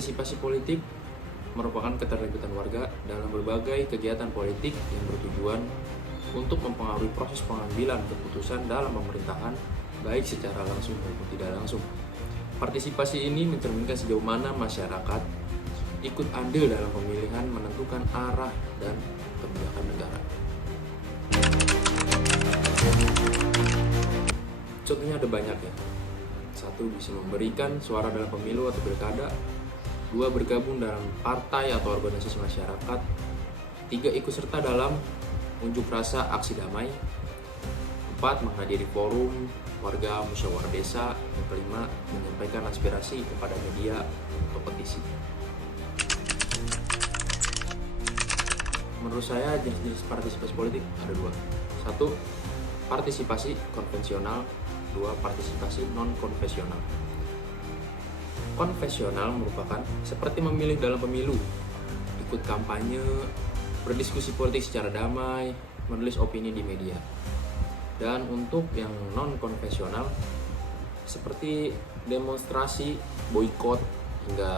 Partisipasi politik merupakan keterlibatan warga dalam berbagai kegiatan politik yang bertujuan untuk mempengaruhi proses pengambilan keputusan dalam pemerintahan, baik secara langsung maupun tidak langsung. Partisipasi ini mencerminkan sejauh mana masyarakat ikut andil dalam pemilihan menentukan arah dan kebijakan negara. Contohnya ada banyak ya. 1. Bisa memberikan suara dalam pemilu atau pilkada. 2. Bergabung dalam partai atau organisasi masyarakat. 3. Ikut serta dalam unjuk rasa aksi damai. 4. Menghadiri forum warga musyawarah desa. Yang kelima, menyampaikan aspirasi kepada media atau petisi. Menurut saya jenis-jenis partisipasi politik ada 2. 1. Partisipasi konvensional. 2. Partisipasi non-konvensional. Konvensional merupakan seperti memilih dalam pemilu, ikut kampanye, berdiskusi politik secara damai, menulis opini di media. Dan untuk yang non-konvensional, seperti demonstrasi, boikot, hingga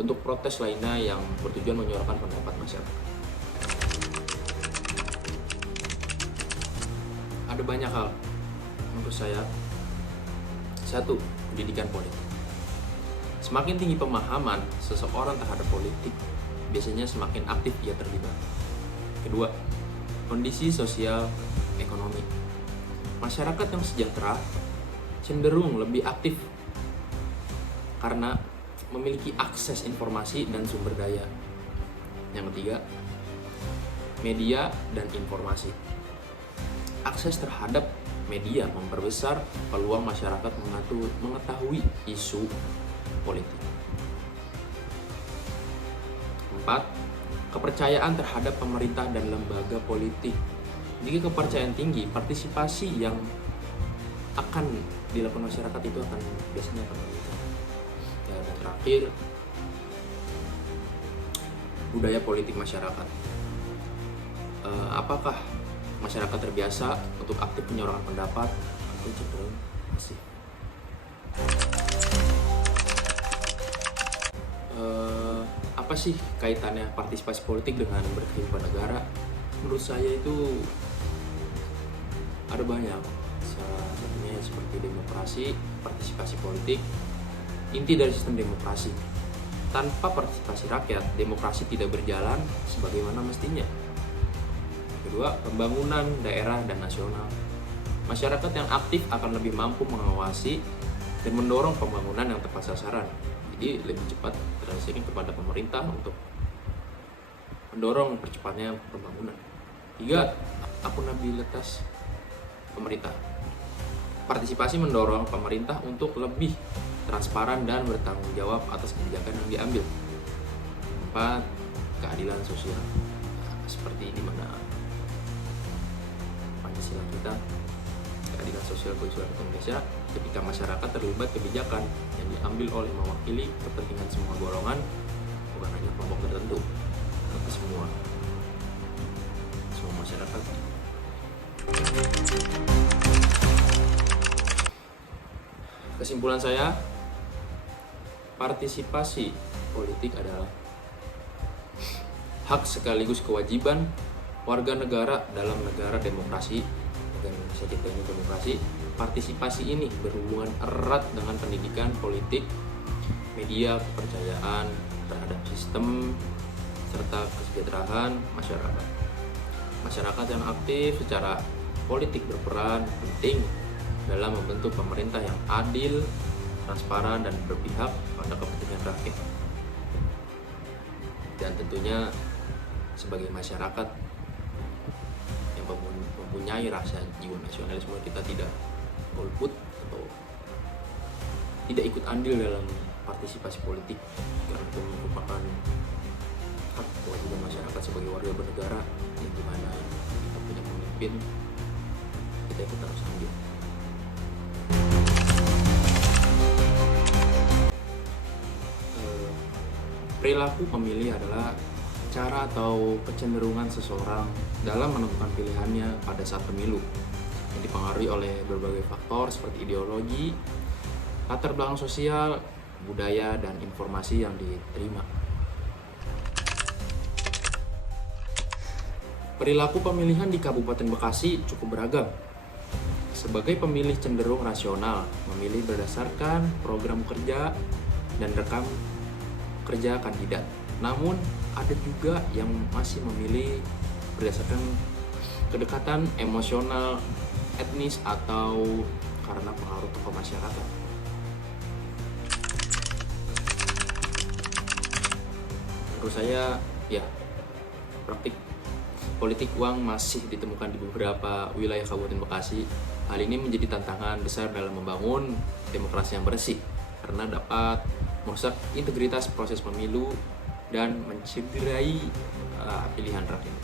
bentuk protes lainnya yang bertujuan menyuarakan pendapat masyarakat. Ada banyak hal menurut saya. 1. Pendidikan politik. Semakin tinggi pemahaman seseorang terhadap politik, biasanya semakin aktif ia terlibat. 2. Kondisi sosial ekonomi. Masyarakat yang sejahtera cenderung lebih aktif karena memiliki akses informasi dan sumber daya. Yang 3. Media dan informasi. Akses terhadap media memperbesar peluang masyarakat mengetahui isu politik. 4. Kepercayaan terhadap pemerintah dan lembaga politik. Jika kepercayaan tinggi, partisipasi yang akan dilakukan masyarakat itu akan biasanya akan meningkat. Dan terakhir, budaya politik masyarakat. Apakah masyarakat terbiasa untuk aktif menyuarakan pendapat atau cenderung pasif? Apa sih kaitannya partisipasi politik dengan berkehidupan negara? Menurut saya itu ada banyak. Salah satunya seperti demokrasi, partisipasi politik, inti dari sistem demokrasi. Tanpa partisipasi rakyat, demokrasi tidak berjalan sebagaimana mestinya. Kedua, pembangunan daerah dan nasional. Masyarakat yang aktif akan lebih mampu mengawasi dan mendorong pembangunan yang tepat sasaran. Jadi lebih cepat transisi kepada pemerintah untuk mendorong percepatnya pembangunan. 3. Akuntabilitas pemerintah. Partisipasi mendorong pemerintah untuk lebih transparan dan bertanggung jawab atas kebijakan yang diambil. 4. Keadilan sosial. Seperti di mana Pancasila kita, keadilan sosial bagi seluruh Indonesia, ketika masyarakat terlibat kebijakan yang diambil oleh mewakili kepentingan semua golongan, bukan hanya kelompok tertentu, tapi semua masyarakat. Kesimpulan saya, partisipasi politik adalah hak sekaligus kewajiban warga negara dalam negara demokrasi. Negara Indonesia kita ini demokrasi. Partisipasi ini berhubungan erat dengan pendidikan politik, media, kepercayaan terhadap sistem, serta kesejahteraan masyarakat. Masyarakat yang aktif secara politik berperan penting dalam membentuk pemerintah yang adil, transparan, dan berpihak pada kepentingan rakyat. Dan tentunya sebagai masyarakat yang mempunyai rasa jiwa nasionalisme, kita tidak golput atau tidak ikut andil dalam partisipasi politik, karena itu merupakan hak kewajiban masyarakat sebagai warga bernegara, yang dimana kita punya pemimpin, kita ikut harus andil. Perilaku pemilih adalah cara atau kecenderungan seseorang dalam menentukan pilihannya pada saat pemilu, yang dipengaruhi oleh berbagai faktor seperti ideologi, latar belakang sosial, budaya, dan informasi yang diterima. Perilaku pemilihan di Kabupaten Bekasi cukup beragam. Sebagai pemilih cenderung rasional, memilih berdasarkan program kerja dan rekam kerja kandidat. Namun, ada juga yang masih memilih berdasarkan kedekatan emosional, etnis, atau karena pengaruh tokoh masyarakat. Menurut saya, ya, praktik politik uang masih ditemukan di beberapa wilayah Kabupaten Bekasi. Hal ini menjadi tantangan besar dalam membangun demokrasi yang bersih, karena dapat merusak integritas proses pemilu dan mencederai pilihan rakyat.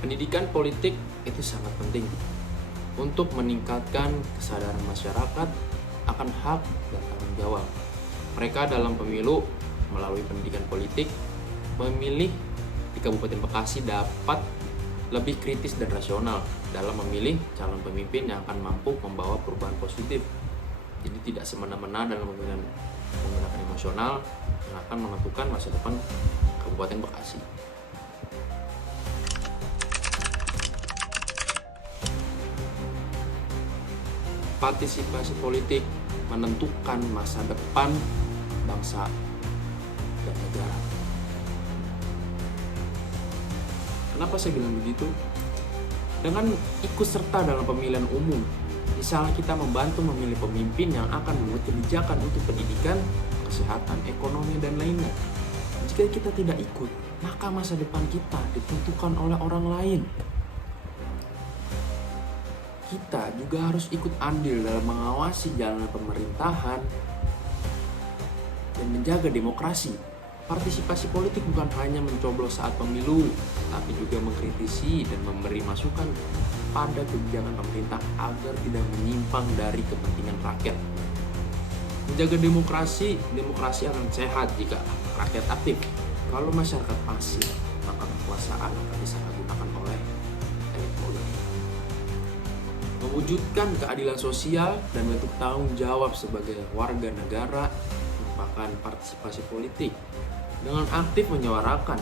Pendidikan politik itu sangat penting untuk meningkatkan kesadaran masyarakat akan hak dan tanggung jawab mereka dalam pemilu. Melalui pendidikan politik, memilih di Kabupaten Bekasi dapat lebih kritis dan rasional dalam memilih calon pemimpin yang akan mampu membawa perubahan positif. Jadi tidak semena-mena dalam menggunakan emosional yang akan menentukan masa depan Kabupaten Bekasi. Partisipasi politik menentukan masa depan bangsa dan negara. Kenapa saya bilang begitu? Dengan ikut serta dalam pemilihan umum, misalnya kita membantu memilih pemimpin yang akan membuat kebijakan untuk pendidikan, kesehatan, ekonomi, dan lainnya. Jika kita tidak ikut, maka masa depan kita ditentukan oleh orang lain. Kita juga harus ikut andil dalam mengawasi jalannya pemerintahan dan menjaga demokrasi. Partisipasi politik bukan hanya mencoblos saat pemilu, tapi juga mengkritisi dan memberi masukan pada kebijakan pemerintah agar tidak menyimpang dari kepentingan rakyat. Menjaga demokrasi akan sehat jika rakyat aktif. Kalau masyarakat pasif, maka kekuasaan akan disalahgunakan oleh elit politik. Mewujudkan keadilan sosial dan bentuk tanggung jawab sebagai warga negara merupakan partisipasi politik. Dengan aktif menyuarakan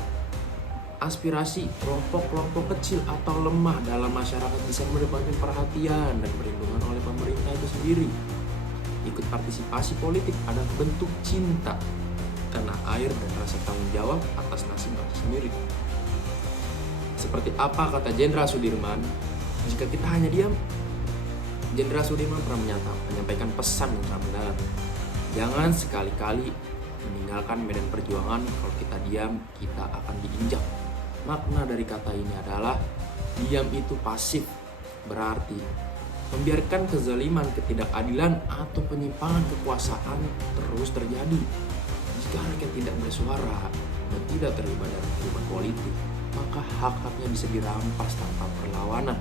aspirasi kelompok-kelompok kecil atau lemah dalam masyarakat bisa mendapatkan perhatian dan perlindungan oleh pemerintah itu sendiri. Ikut partisipasi politik adalah bentuk cinta tanah air dan rasa tanggung jawab atas nasib bangsa sendiri. Seperti apa kata Jenderal Sudirman, jika kita hanya diam. Jenderal Sudirman pernah menyampaikan pesan yang sangat mendalam. Jangan sekali-kali meninggalkan medan perjuangan. Kalau kita diam, kita akan diinjak. Makna dari kata ini adalah diam itu pasif, berarti membiarkan kezaliman, ketidakadilan, atau penyimpangan kekuasaan terus terjadi. Jika rakyat tidak bersuara dan tidak terlibat dalam kehidupan politik, maka hak-haknya bisa dirampas tanpa perlawanan.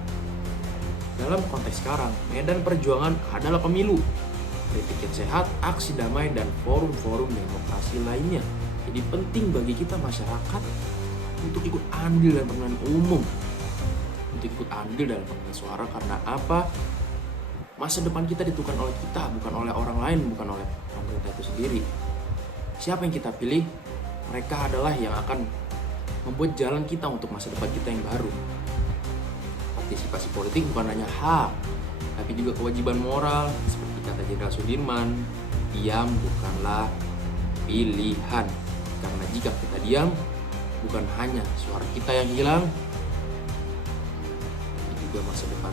Dalam konteks sekarang, medan perjuangan adalah pemilu, kritik yang sehat, aksi damai, dan forum-forum demokrasi lainnya. Jadi penting bagi kita masyarakat untuk ikut andil dalam pemilihan umum, untuk ikut andil dalam pemilihan suara. Karena apa? Masa depan kita ditentukan oleh kita, bukan oleh orang lain, bukan oleh pemerintah itu sendiri. Siapa yang kita pilih, mereka adalah yang akan membuat jalan kita untuk masa depan kita yang baru. Partisipasi politik bukan hanya hak, tapi juga kewajiban moral. Seperti kata Jenderal Sudirman, diam bukanlah pilihan. Karena jika kita diam, bukan hanya suara kita yang hilang, tapi juga masa depan